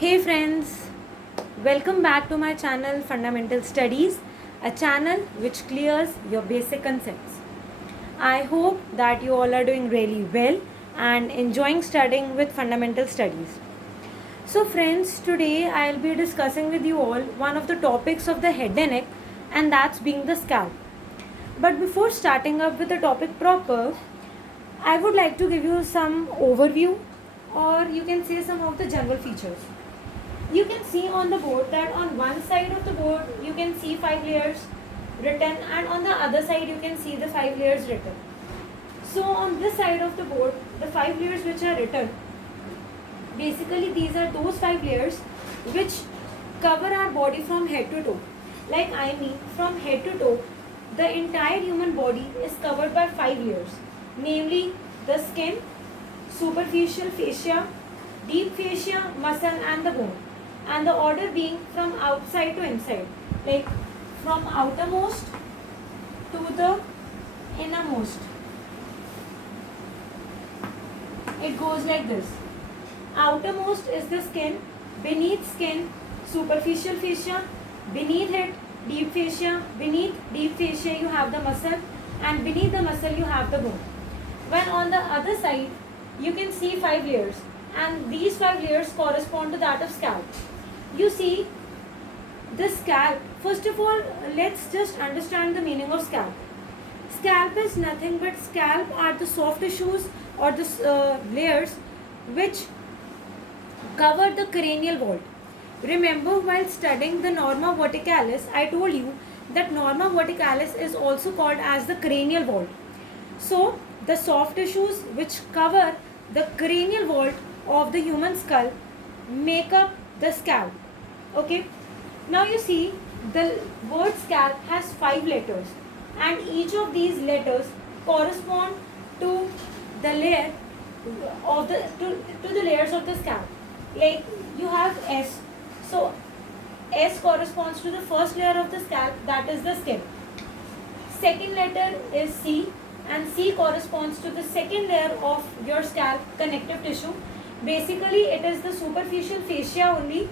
Hey friends, welcome back to my channel Fundamental Studies, a channel which clears your basic concepts. I hope that you all are doing really well and enjoying studying with Fundamental Studies. So friends, today I'll be discussing with you all one of the topics of the head and neck, and that's being the scalp. But before starting up with the topic proper, I would like to give you some overview, or you can say some of the general features. You can see on the board that on one side of the board you can see 5 layers written, and on the other side you can see the 5 layers written. So on this side of the board, the 5 layers which are written, basically these are those 5 layers which cover our body from head to toe. Like I mean, from head to toe, the entire human body is covered by 5 layers, namely the skin, superficial fascia, deep fascia, muscle and the bone, and the order being from outside to inside, like from outermost to the innermost. It goes like this. Outermost is the skin, beneath skin superficial fascia, beneath it deep fascia, beneath deep fascia you have the muscle, and beneath the muscle you have the bone. When on the other side you can see 5 layers, and these 5 layers correspond to that of scalp. You see, the scalp, first of all, let's just understand the meaning of scalp. Scalp is nothing but scalp are the soft tissues or the layers which cover the cranial vault. Remember, while studying the norma verticalis, I told you that norma verticalis is also called as the cranial vault. So, the soft tissues which cover the cranial vault of the human skull make up the scalp. Okay. Now you see, the word scalp has 5 letters, and each of these letters correspond to the layer of the to the layers of the scalp. Like you have S. So S corresponds to the first layer of the scalp, that is the skin. Second letter is C, and C corresponds to the second layer of your scalp, connective tissue. Basically it is the superficial fascia only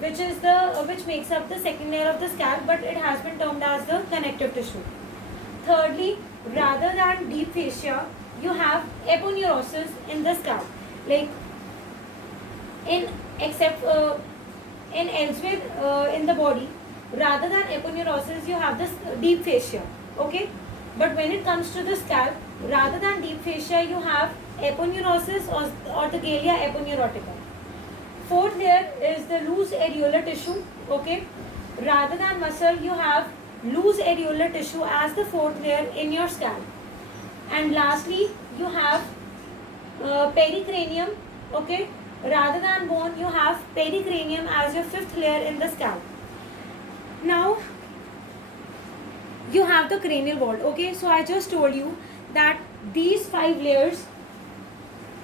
which makes up the second layer of the scalp, but it has been termed as the connective tissue. Thirdly, rather than deep fascia, you have aponeurosis in the scalp. Like in except in elsewhere in the body, rather than aponeurosis you have this deep fascia. Okay, but when it comes to the scalp, rather than deep fascia you have aponeurosis or the galea aponeurotica. Fourth layer is the loose areolar tissue. Okay, rather than muscle you have loose areolar tissue as the fourth layer in your scalp. And lastly you have pericranium. Okay, rather than bone you have pericranium as your fifth layer in the scalp. Now you have the cranial vault. Okay, so I just told you that these 5 layers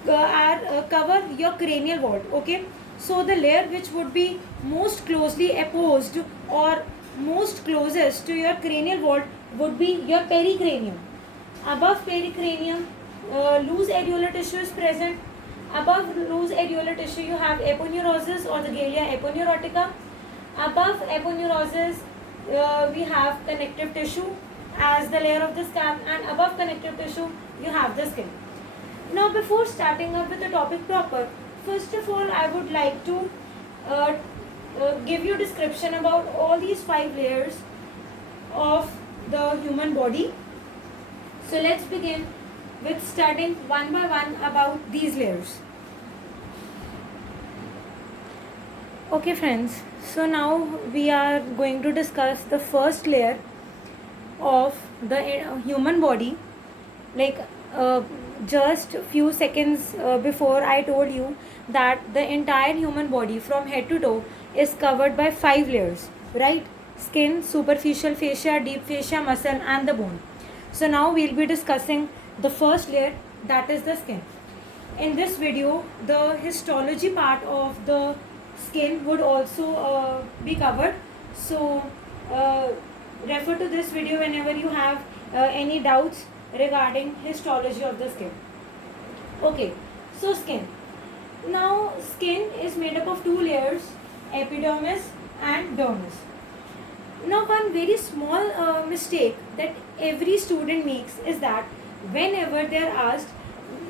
cover your cranial vault. Okay, so the layer which would be most closely opposed or most closest to your cranial vault would be your pericranium. Above pericranium, loose areolar tissue is present. Above loose areolar tissue you have aponeurosis or the galea aponeurotica. Above aponeurosis we have connective tissue as the layer of the scalp, and above connective tissue you have the skin. Now before starting up with the topic proper, first of all I would like to uh, give you description about all these 5 layers of the human body. So let's begin with studying one by one about these layers. Okay friends, so now we are going to discuss the first layer of the human body. Like just few seconds before I told you that the entire human body from head to toe is covered by 5 layers, right? Skin, superficial fascia, deep fascia, muscle and the bone. So now we'll be discussing the first layer, that is the skin. In this video, the histology part of the skin would also be covered. So refer to this video whenever you have any doubts regarding histology of the skin. Okay, so skin. Now skin is made up of two layers, epidermis and dermis. Now one very small mistake that every student makes is that whenever they are asked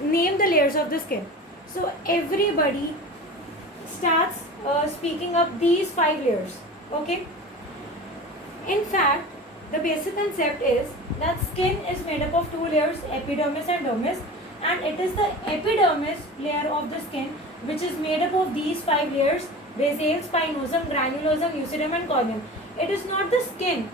name the layers of the skin, so everybody starts speaking of these 5 layers. Okay, in fact the basic concept is that skin is made up of two layers, epidermis and dermis, and it is the epidermis layer of the skin which is made up of these 5 layers: basal, spinosum, granulosum, lucidum and corneum. It is not the skin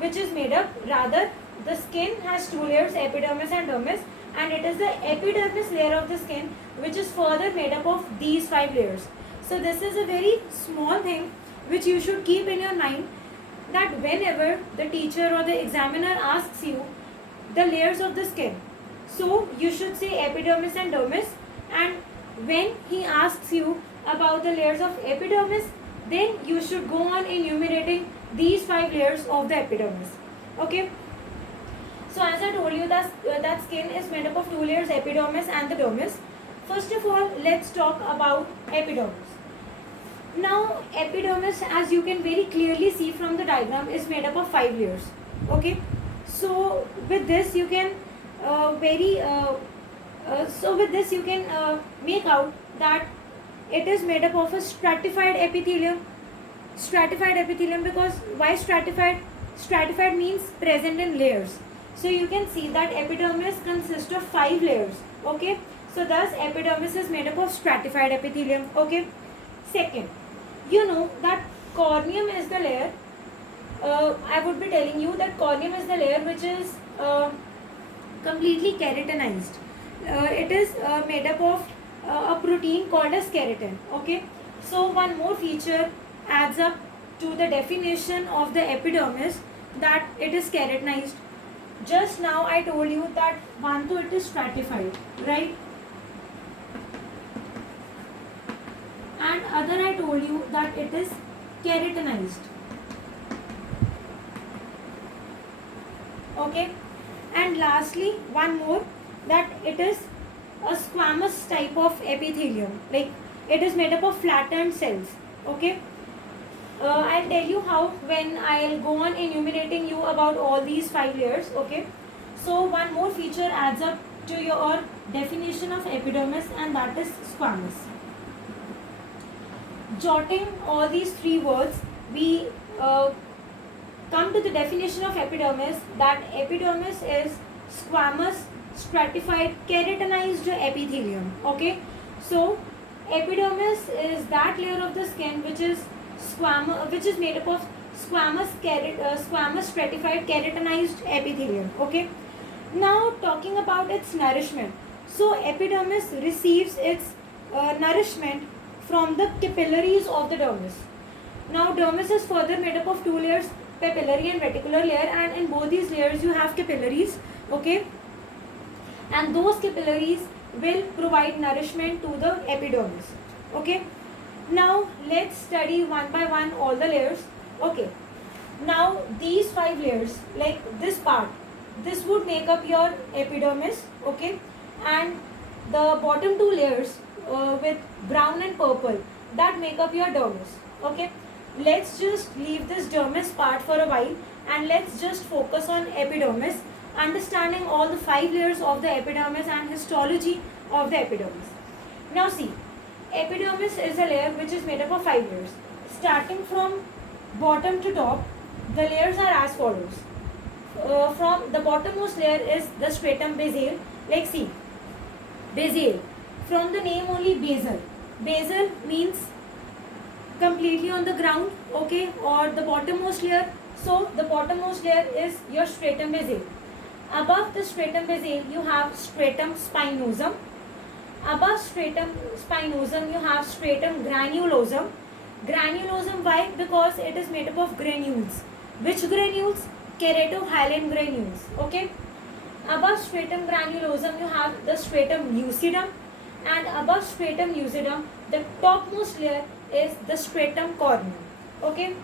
which is made up, rather the skin has two layers, epidermis and dermis, and it is the epidermis layer of the skin which is further made up of these 5 layers. So this is a very small thing which you should keep in your mind, that whenever the teacher or the examiner asks you the layers of the skin, so you should say epidermis and dermis, and when he asks you about the layers of epidermis, then you should go on enumerating these 5 layers of the epidermis. Okay, so as I told you that skin is made up of two layers, epidermis and the dermis. First of all, let's talk about epidermis. Now epidermis, as you can very clearly see from the diagram, is made up of 5 layers. Okay, so with this you can make out that it is made up of a stratified epithelium. Stratified epithelium, because why stratified? Stratified means present in layers. So you can see that epidermis consists of 5 layers. Okay, so thus epidermis is made up of stratified epithelium. Okay, second, you know that corneum is the layer. I would be telling you that corneum is the layer which is completely keratinized. It is made up of a protein called as keratin. Okay, so one more feature adds up to the definition of the epidermis, that it is keratinized. Just now I told you that one to it is stratified, right? And other I told you that it is keratinized. Okay, and lastly one more, that it is a squamous type of epithelium, like it is made up of flattened cells. Okay, I'll tell you how when I'll go on enumerating you about all these 5 layers. Okay, so one more feature adds up to your definition of epidermis, and that is squamous. Jotting all these 3 words, we come to the definition of epidermis, that epidermis is squamous, stratified, keratinized epithelium. Okay, so epidermis is that layer of the skin which is made up of squamous stratified keratinized epithelium. Okay, now talking about its nourishment. So epidermis receives its nourishment from the capillaries of the dermis. Now dermis is further made up of 2 layers, papillary and reticular layer, and in both these layers you have capillaries. Okay, and those capillaries will provide nourishment to the epidermis. Okay, now let's study one by one all the layers. Okay, now these 5 layers, like this part, this would make up your epidermis. Okay, and the bottom 2 layers with brown and purple, that make up your dermis. Okay, let's just leave this dermis part for a while and let's just focus on epidermis, understanding all the 5 layers of the epidermis and histology of the epidermis. Now see, epidermis is a layer which is made up of 5 layers. Starting from bottom to top, the layers are as follows. From the bottommost layer is the stratum basal. Like see, basal, from the name only basal. Basal means completely on the ground, okay, or the bottommost layer. So the bottommost layer is your stratum basal. Above the stratum basal you have stratum spinosum. Above stratum spinosum you have stratum granulosum. Granulosum, why? Because it is made up of granules. Which granules? Keratohyalin granules. Okay. Above stratum granulosum you have the stratum lucidum, and above stratum lucidum the topmost layer is the stratum corneum. Okay.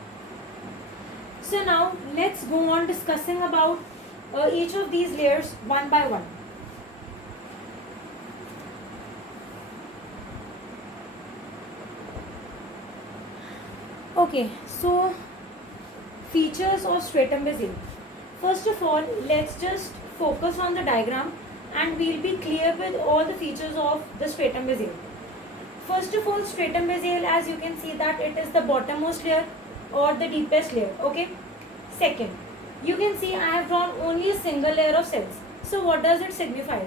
So now let's go on discussing about each of these layers one by one. Okay, so features of stratum basale. First of all, let's just focus on the diagram and we'll be clear with all the features of the stratum basale. First of all, stratum basale, as you can see that it is the bottommost layer or the deepest layer. Okay. Second, you can see I have drawn only a single layer of cells. So what does it signify?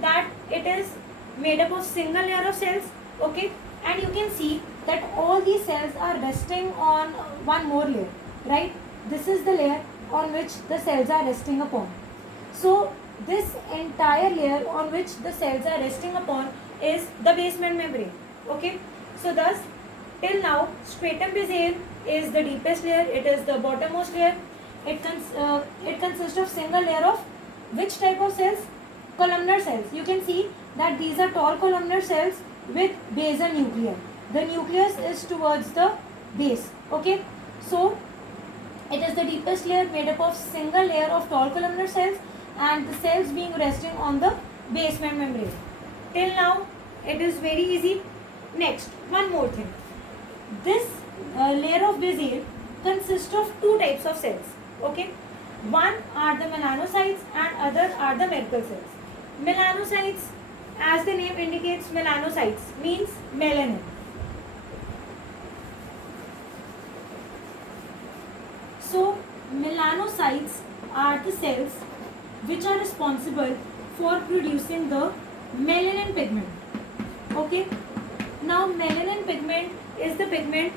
That it is made up of single layer of cells. Okay. And you can see that all these cells are resting on one more layer. Right. This is the layer on which the cells are resting upon. So this entire layer on which the cells are resting upon is the basement membrane. Okay. So thus till now stratum basale is the deepest layer. It is the bottommost layer. It consists of single layer of which type of cells? Columnar cells. You can see that these are tall columnar cells with basal nuclei. The nucleus is towards the base. Okay. So it is the deepest layer made up of single layer of tall columnar cells and the cells being resting on the basement membrane. Till now it is very easy. Next, one more thing. This layer of basale consists of two types of cells. Okay. One are the melanocytes and other are the Merkel cells. Melanocytes, as the name indicates, melanocytes means melanin. So melanocytes are the cells which are responsible for producing the melanin pigment. Okay. Now melanin pigment is the pigment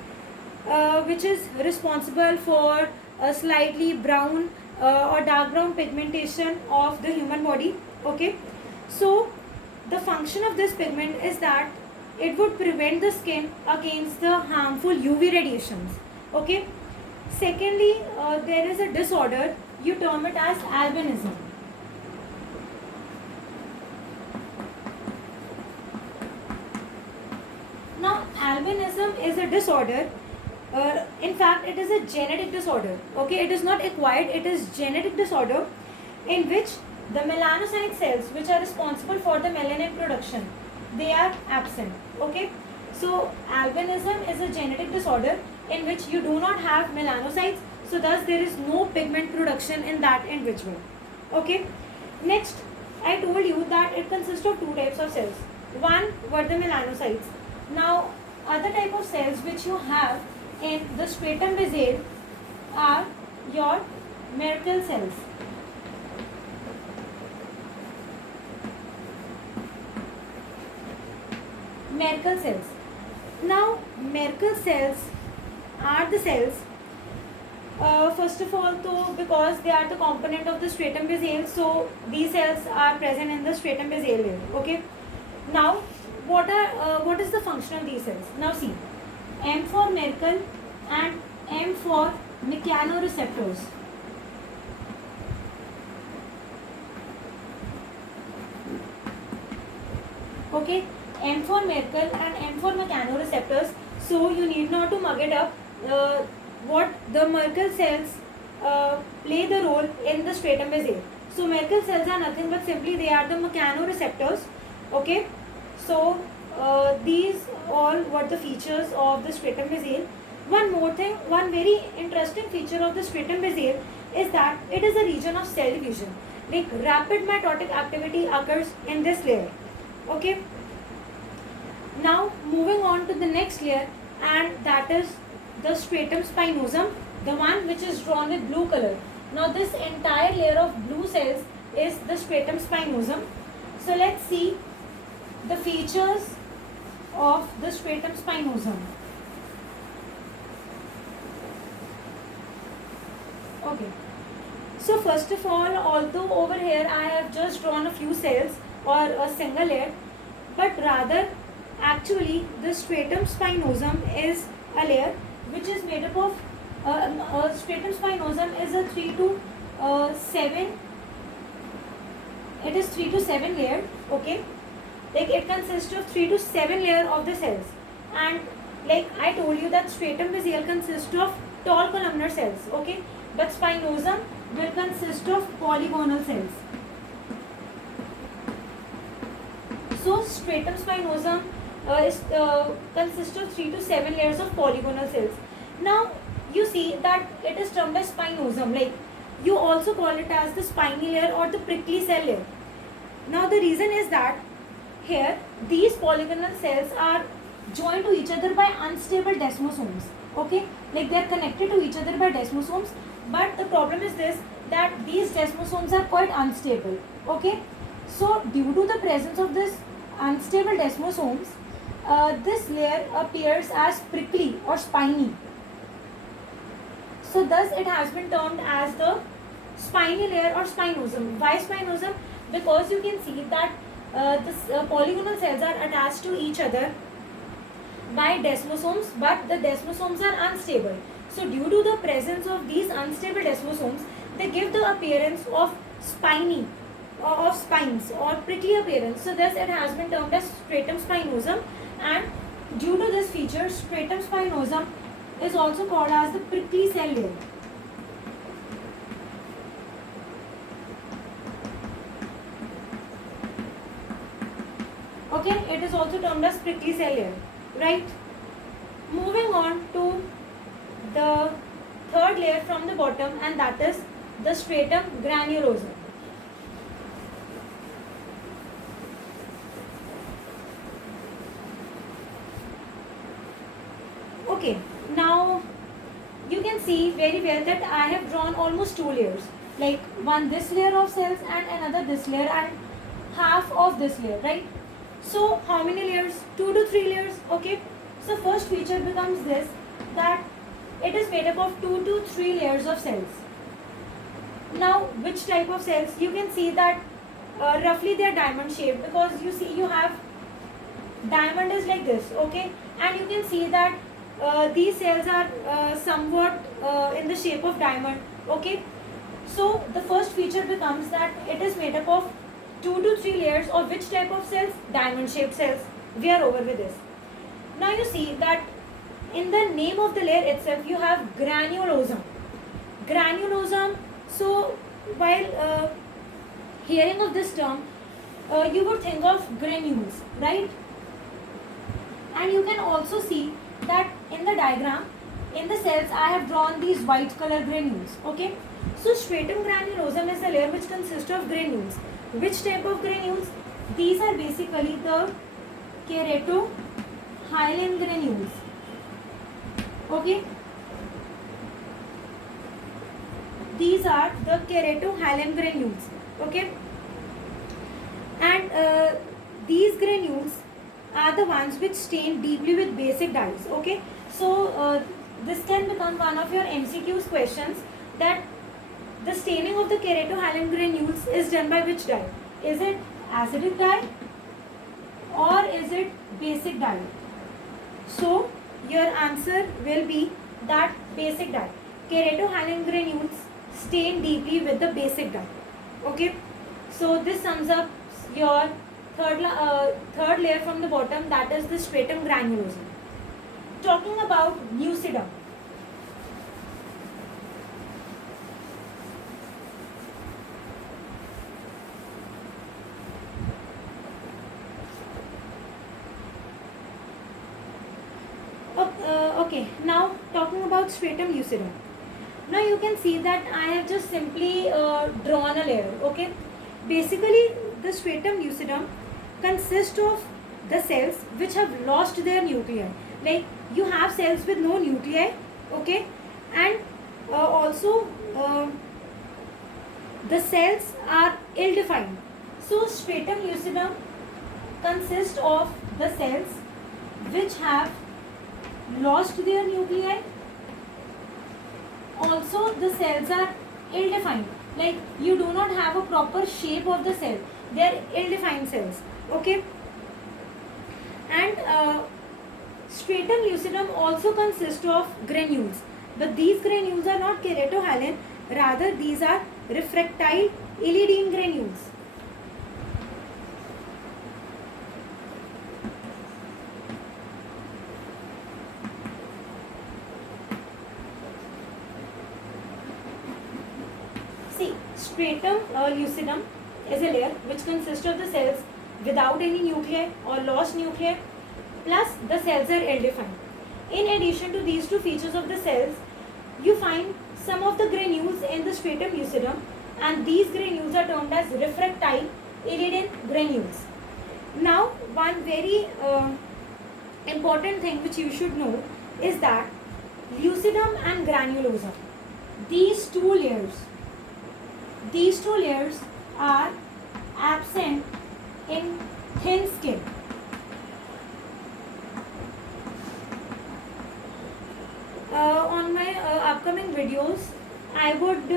which is responsible for a slightly brown or dark brown pigmentation of the human body. Okay. So the function of this pigment is that it would prevent the skin against the harmful UV radiations. Okay. Secondly, there is a disorder, you term it as albinism. Now albinism is a disorder. In fact, it is a genetic disorder. Okay, it is not acquired, it is genetic disorder in which the melanocyte cells which are responsible for the melanin production, they are absent. Okay, so albinism is a genetic disorder in which you do not have melanocytes, so thus there is no pigment production in that individual. Okay, next I told you that it consists of two types of cells. One were the melanocytes. Now other type of cells which you have in the stratum basale are your Merkel cells. Merkel cells. Now Merkel cells are the cells first of all, though, because they are the component of the stratum basale, so these cells are present in the stratum basale layer. Okay. Now what is the function of these cells? Now see, M for Merkel and M for mechanoreceptors. Okay, M for Merkel and M for mechanoreceptors. So you need not to mug it up. What the Merkel cells play the role in the stratum basale. So Merkel cells are nothing but simply they are the mechanoreceptors. Okay, so these all were the features of the stratum basale. One more thing, one very interesting feature of the stratum basale is that it is a region of cell division. Like rapid mitotic activity occurs in this layer. Okay. Now moving on to the next layer, and that is the stratum spinosum, the one which is drawn with blue color. Now this entire layer of blue cells is the stratum spinosum. So let's see the features of the stratum spinosum. Okay. So first of all, although over here I have just drawn a few cells or a single layer, but rather actually the stratum spinosum is a layer which is made up of stratum spinosum is a 3 to 7. It is 3 to 7 layer. Okay, like it consists of 3 to 7 layer of the cells, and like I told you that stratum basale consists of tall columnar cells. Okay, but spinosum will consist of polygonal cells. So stratum spinosum consists of 3 to 7 layers of polygonal cells. Now you see that it is termed as spinosum, like you also call it as the spiny layer or the prickly cell layer. Now the reason is that here these polygonal cells are joined to each other by unstable desmosomes. Okay, like they are connected to each other by desmosomes, but the problem is this, that these desmosomes are quite unstable. Okay, so due to the presence of this unstable desmosomes, this layer appears as prickly or spiny. So thus it has been termed as the spiny layer or spinosum. Why spinosum? Because you can see that this polygonal cells are attached to each other by desmosomes, but the desmosomes are unstable. So due to the presence of these unstable desmosomes, they give the appearance of spiny, of spines or prickly appearance. So thus it has been termed as stratum spinosum, and due to this feature, stratum spinosum is also called as the prickly cell layer. Okay, it is also termed as prickly cell layer, right? Moving on to the third layer from the bottom, and that is the stratum granulosum. Okay, now you can see very well that I have drawn almost two layers, like one this layer of cells and another this layer and half of this layer, right? So how many layers? 2 to 3 layers. Okay, so first feature becomes this, that it is made up of 2 to 3 layers of cells. Now which type of cells? You can see that roughly they are diamond shaped, because you see you have diamond is like this. Okay, and you can see that these cells are somewhat in the shape of diamond. Okay, so the first feature becomes that it is made up of 2 to 3 layers of which type of cells? Diamond shaped cells. We are over with this. Now you see that in the name of the layer itself you have granulosum. Granulosum. So while hearing of this term, you would think of granules, right? And you can also see that in the diagram, in the cells I have drawn these white color granules. Okay, so stratum granulosum is a layer which consists of granules. Which type of granules? These are basically the keratohyalin granules. Okay, these are the keratohyalin granules. Okay, and these granules are the ones which stain deeply with basic dyes. Okay, so this can become one of your MCQs questions, that the staining of the keratohyalin granules is done by which dye? Is it acidic dye or is it basic dye? So your answer will be that basic dye. Keratohyalin granules stain deeply with the basic dye. Okay, so this sums up your third layer from the bottom, that is the stratum granulosum. Talking about mucidum. Okay, now talking about stratum lucidum. Now you can see that I have just simply drawn a layer. Okay, basically the stratum lucidum consists of the cells which have lost their nuclei. Like you have cells with no nuclei. Okay, and also the cells are ill defined. So stratum lucidum consists of the cells which have lost their nuclei. Also the cells are ill defined, like you do not have a proper shape of the cell, they are ill defined cells. Okay, and stratum lucidum also consists of granules, but these granules are not keratohyalin, rather these are refractile illidine granules. Stratum lucidum is a layer which consists of the cells without any nuclei or lost nuclei, plus the cells are ill defined. In addition to these two features of the cells, you find some of the granules in the stratum lucidum, and these granules are termed as refractile iridian granules. Now, one very important thing which you should know is that lucidum and granulosum, these two layers are absent in thin skin. On my upcoming videos, I would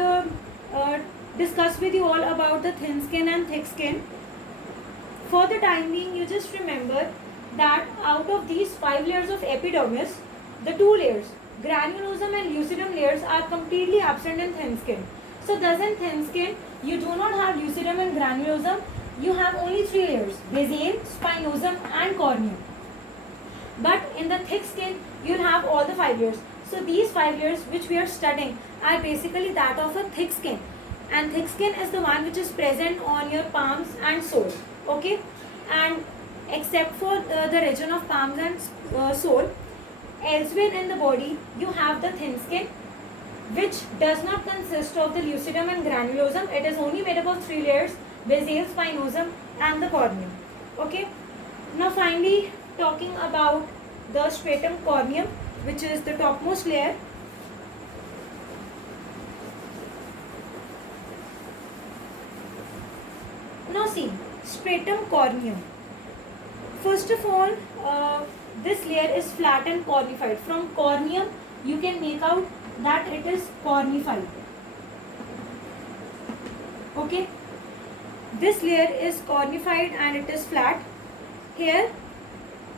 discuss with you all about the thin skin and thick skin. For the time being, you just remember that out of these 5 layers of epidermis, the 2 layers, granulosum and lucidum layers, are completely absent in thin skin. So thus in thin skin, you do not have lucidum and granulosum, you have only 3 layers, basal, spinosum and corneum. But in the thick skin, you will have all the 5 layers. So these 5 layers which we are studying are basically that of a thick skin. And thick skin is the one which is present on your palms and sole. Okay? And except for the region of palms and sole, elsewhere in the body, you have the thin skin, which does not consist of the lucidum and granulosum. It is only made up of 3 layers, basal, spinosum and the corneum. Okay? Now finally, talking about the stratum corneum, which is the topmost layer. Now see, stratum corneum. First of all, this layer is flat and cornified. From corneum, you can make out that it is cornified. Okay? This layer is cornified and it is flat. Here,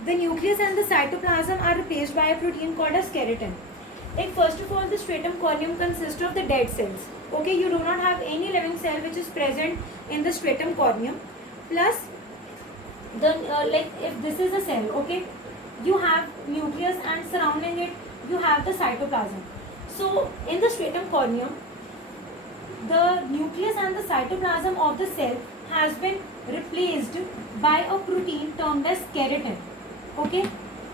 the nucleus and the cytoplasm are replaced by a protein called as keratin. Like first of all, the stratum corneum consists of the dead cells. Okay, you do not have any living cell which is present in the stratum corneum. Plus, the like if this is a cell, okay, you have nucleus and surrounding it you have the cytoplasm. So in the stratum corneum, the nucleus and the cytoplasm of the cell has been replaced by a protein termed as keratin. Okay,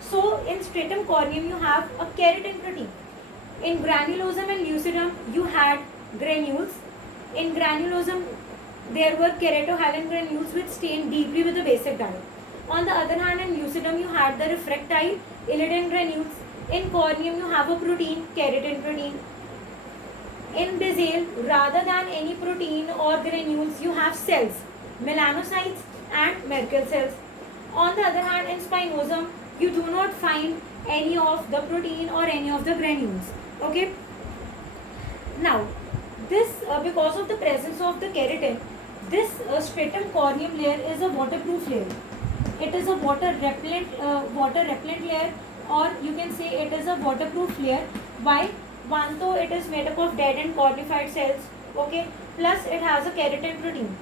so in stratum corneum you have a keratin protein. In granulosum and lucidum you had granules. In granulosum there were keratohyalin granules which stained deeply with the basic dye. On the other hand, in lucidum you had the refractile iridian granules. In corneum you have a protein, keratin protein. In basal, rather than any protein or granules, you have cells, melanocytes and Merkel cells. On the other hand, in spinosum, you do not find any of the protein or any of the granules. Okay. Now, this because of the presence of the keratin, this stratum corneum layer is a waterproof layer. It is a water repellent layer, or you can say it is a waterproof layer. Why? One, though it is made up of dead and cornified cells. Okay. Plus, it has a keratin protein.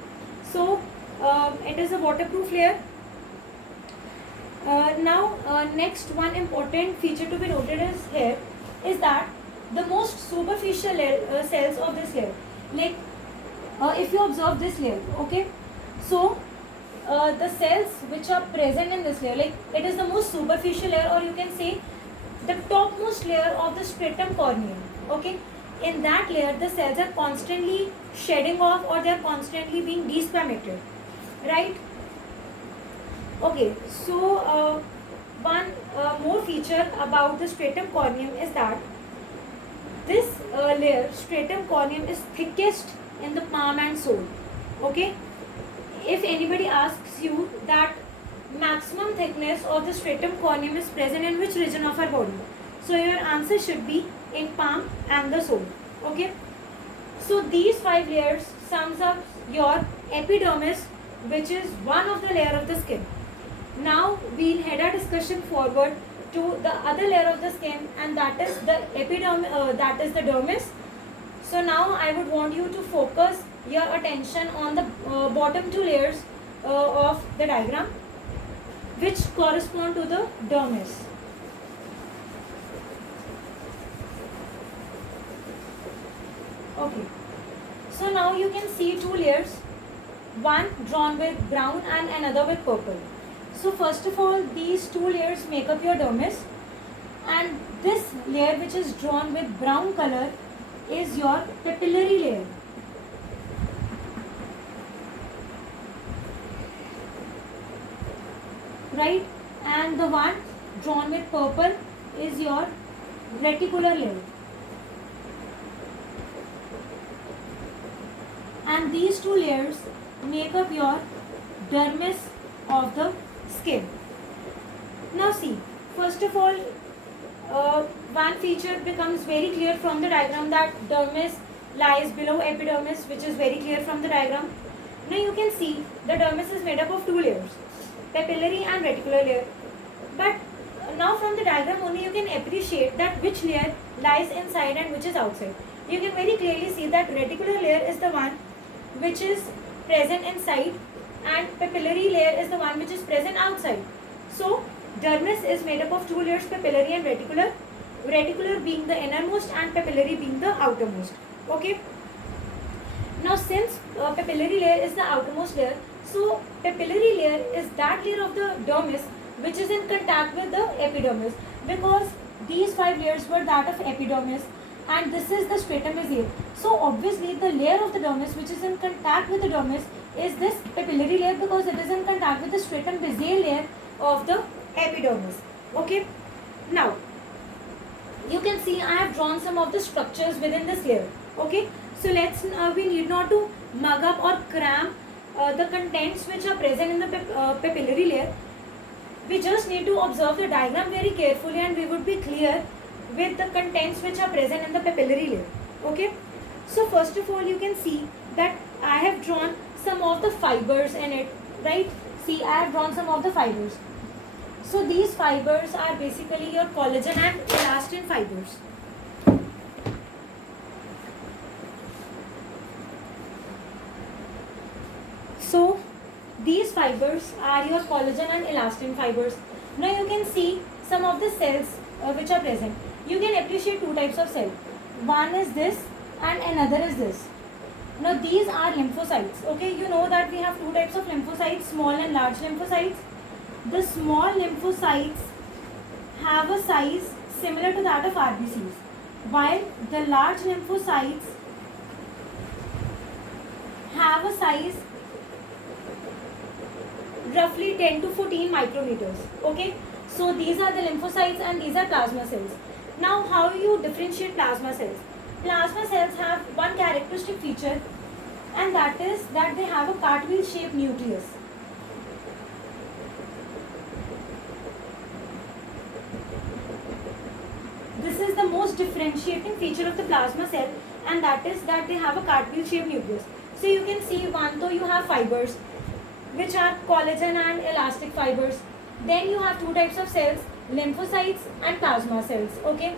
So, it is a waterproof layer. Next one important feature to be noted is that the most superficial cells of this layer, like if you observe this layer, okay, so the cells which are present in this layer, like it is the most superficial layer, or you can say the topmost layer of the stratum corneum. Okay, in that layer the cells are constantly shedding off, or they are constantly being desquamated, right? Okay, so one more feature about the stratum corneum is that this layer, stratum corneum, is thickest in the palm and sole. Okay, if anybody asks you that maximum thickness of the stratum corneum is present in which region of our body, so your answer should be in palm and the sole. Okay, so these 5 layers sums up your epidermis, which is one of the layer of the skin. Now we'll head our discussion forward to the other layer of the skin, and that is the epidermis, that is the dermis. So now I would want you to focus your attention on the bottom 2 layers of the diagram, which correspond to the dermis. Okay, so now you can see 2 layers, one drawn with brown and another with purple. So first of all, these 2 layers make up your dermis. and this layer which is drawn with brown color is your papillary layer. Right, and the one drawn with purple is your reticular layer. And these two layers make up your dermis of the skin. Now see, first of all, one feature becomes very clear from the diagram, that dermis lies below epidermis, which is very clear from the diagram. Now you can see the dermis is made up of two layers, papillary and reticular layer. But now from the diagram only you can appreciate that which layer lies inside and which is outside. You can very clearly see that reticular layer is the one which is present inside and papillary layer is the one which is present outside. So dermis is made up of two layers, papillary and reticular, reticular being the innermost and papillary being the outermost. Okay. Now since papillary layer is the outermost layer, so papillary layer is that layer of the dermis which is in contact with the epidermis, because these 5 layers were that of epidermis and this is the stratum basale. So obviously the layer of the dermis which is in contact with the dermis is this papillary layer, because it is in contact with the stratum basale layer of the epidermis. Okay. Now you can see I have drawn some of the structures within this layer. Okay. So let's we need not to mug up or cram the contents which are present in the papillary layer. We just need to observe the diagram very carefully and we would be clear with the contents which are present in the papillary layer. Okay. So first of all you can see that I have drawn some of the fibers in it, right? See, I have drawn some of the fibers. So these fibers are basically your collagen and elastin fibers. So these fibers are your collagen and elastin fibers. Now you can see some of the cells which are present. You can appreciate two types of cell. One is this and another is this. Now these are lymphocytes. Okay, you know that we have two types of lymphocytes, small and large lymphocytes. The small lymphocytes have a size similar to that of RBCs, while the large lymphocytes have a size roughly 10 to 14 micrometers. Okay, so these are the lymphocytes and these are plasma cells. Now how you differentiate plasma cells? Plasma cells have one characteristic feature, and that is that they have a cartwheel shaped nucleus. This is the most differentiating feature of the plasma cell, and that is that they have a cartwheel shaped nucleus. So you can see one, though you have fibers which are collagen and elastic fibers. Then you have two types of cells, lymphocytes and plasma cells. Okay.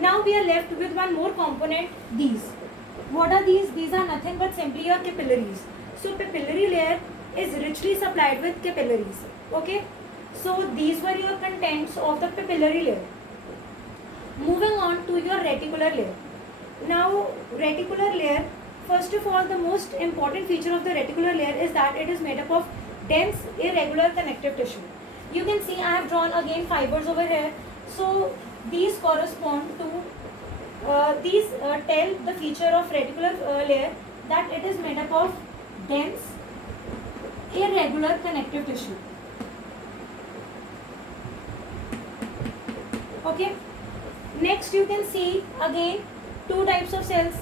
Now we are left with one more component, these. What are these? These are nothing but simply your capillaries. So papillary layer is richly supplied with capillaries. Okay. So these were your contents of the papillary layer. Moving on to your reticular layer. Now reticular layer, first of all, the most important feature of the reticular layer is that it is made up of dense irregular connective tissue. You can see I have drawn again fibers over here. So these correspond to these tell the feature of reticular layer, that it is made up of dense irregular connective tissue. Okay. Next you can see again two types of cells.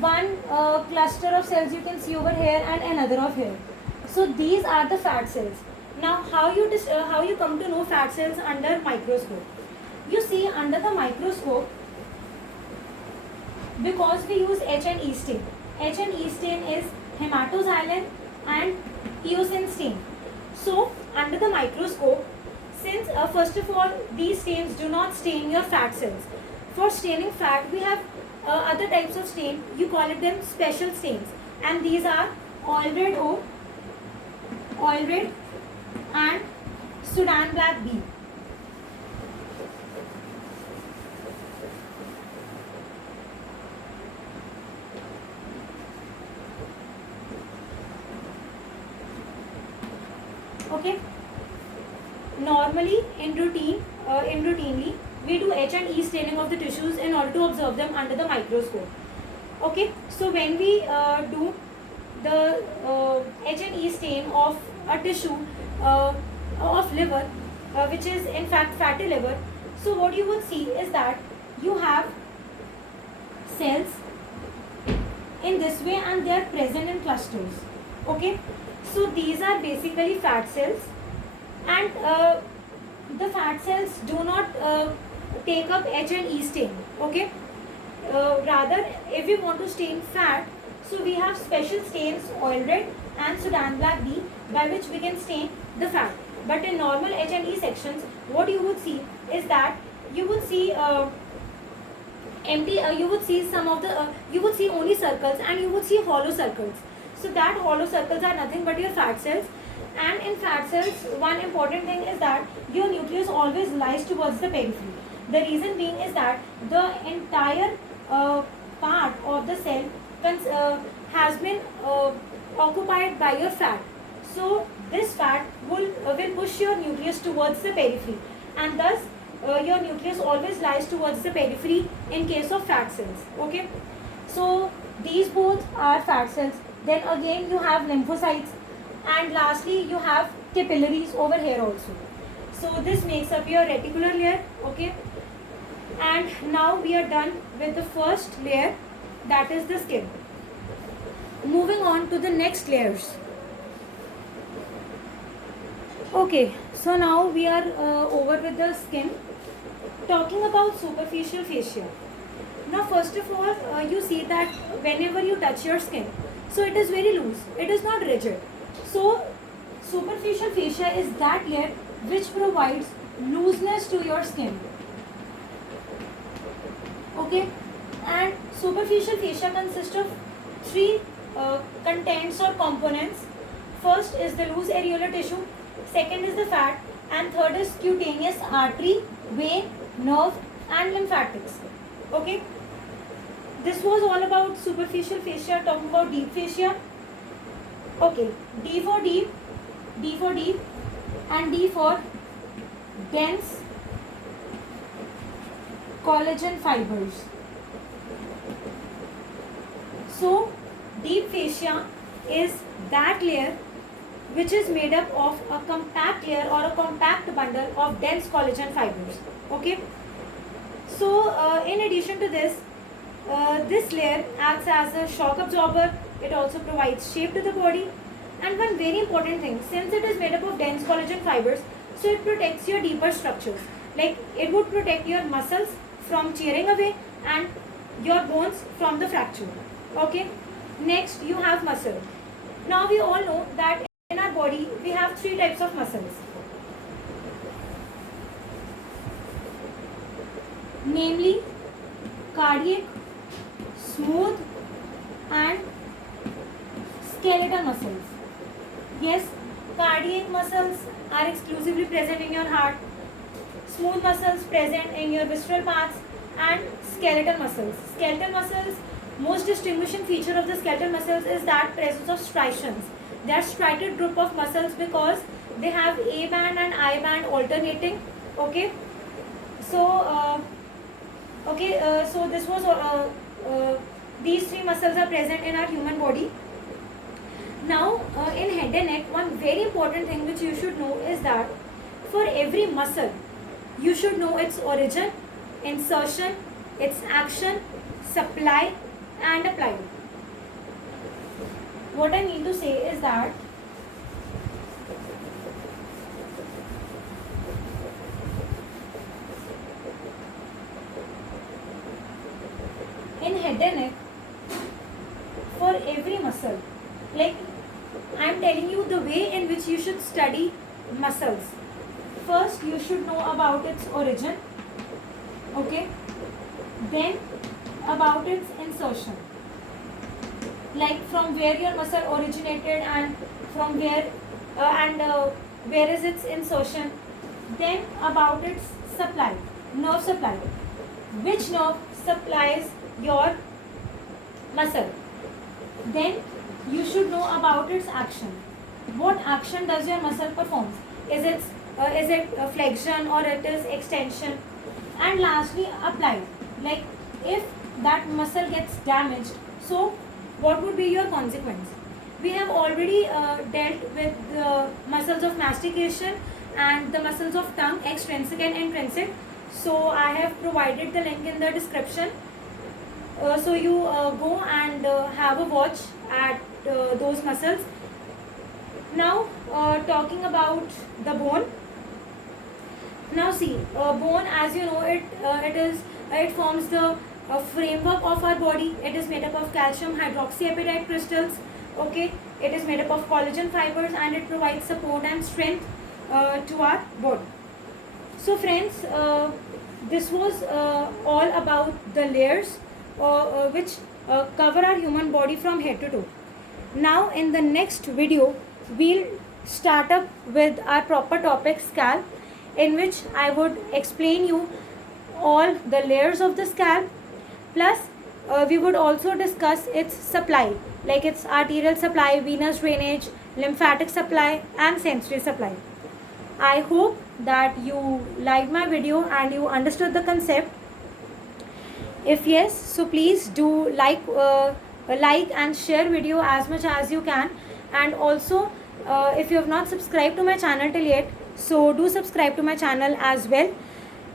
One cluster of cells you can see over here and another of here. So these are the fat cells. Now how you come to know fat cells under microscope? You see under the microscope, because we use H&E stain. H&E stain is hematoxylin and eosin stain. So under the microscope, since first of all these stains do not stain your fat cells. For staining fat we have other types of stain. You call it them special stains, and these are oil red O, oil red and Sudan black B. Okay. Normally in routinely we do H&E staining of the tissues in order to observe them under the microscope. Okay, so when we do the H&E stain of a tissue of liver, which is in fact fatty liver, so what you will see is that you have cells in this way and they are present in clusters. Okay, so these are basically fat cells, and the fat cells do not take up H&E stain. Okay, rather if we want to stain fat, so we have special stains, oil red and Sudan black D, by which we can stain the fat. But in normal H&E sections, what you would see is that you would see empty, you would see some of the, you would see only circles and you would see hollow circles. So that hollow circles are nothing but your fat cells. And in fat cells, one important thing is that your nucleus always lies towards the periphery. The reason being is that the entire part of the cell has been occupied by your fat. So this fat will push your nucleus towards the periphery, and thus your nucleus always lies towards the periphery in case of fat cells. Okay, so these both are fat cells. Then again you have lymphocytes, and lastly you have capillaries over here also. So this makes up your reticular layer. Okay, and now we are done with the first layer, that is the skin. Moving on to the next layers. Okay, so now we are over with the skin. Talking about superficial fascia. Now first of all, you see that whenever you touch your skin, so it is very loose, it is not rigid. So superficial fascia is that layer which provides looseness to your skin. Okay, and superficial fascia consists of three contents or components. First is the loose areolar tissue, second is the fat, and third is cutaneous artery, vein, nerve and lymphatics. Okay, this was all about superficial fascia. Talking about deep fascia. Okay, D for deep, D for deep, and D for dense collagen fibers. So deep fascia is that layer which is made up of a compact layer or a compact bundle of dense collagen fibers. Okay, so in addition to this, this layer acts as a shock absorber. It also provides shape to the body, and one very important thing, since it is made up of dense collagen fibers, so it protects your deeper structures. Like it would protect your muscles from tearing away and your bones from the fracture. Okay, next you have muscle. Now we all know that in our body we have three types of muscles, namely cardiac, smooth and skeletal muscles. Yes, cardiac muscles are exclusively present in your heart, smooth muscles present in your visceral parts, and skeletal muscles. Skeletal muscles, most distinguishing feature of the skeletal muscles is that presence of striations. They are striated group of muscles because they have A band and I band alternating. Okay, so so this was these three muscles are present in our human body. Now in head and neck, one very important thing which you should know is that for every muscle you should know its origin, insertion, its action, supply and apply. What I mean to say is that in head and neck, for every muscle, like I am telling you the way in which you should study muscles. First you should know about its origin, okay, then about its insertion, like from where your muscle originated and from where where is its insertion, then about its supply, nerve supply, which nerve supplies your muscle. Then you should know about its action. What action does your muscle perform? Is it is it flexion or it is extension. And lastly, apply. Like if that muscle gets damaged, so what would be your consequence? We have already dealt with the muscles of mastication and the muscles of tongue, extrinsic and intrinsic. So I have provided the link in the description. So you go and have a watch at those muscles. Now talking about the bone. Now see, bone, as you know, it forms the framework of our body. It is made up of calcium hydroxyapatite crystals. Okay, it is made up of collagen fibers, and it provides support and strength to our body. So friends, this was all about the layers which cover our human body from head to toe. Now in the next video, we'll start up with our proper topic, scalp, in which I would explain you all the layers of the scalp, plus we would also discuss its supply, like its arterial supply, venous drainage, lymphatic supply and sensory supply. I hope that you liked my video and you understood the concept. If yes, so please do like and share video as much as you can. And also if you have not subscribed to my channel till yet, so do subscribe to my channel as well.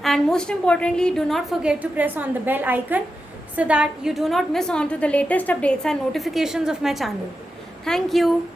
And most importantly, do not forget to press on the bell icon so that you do not miss on to the latest updates and notifications of my channel. Thank you.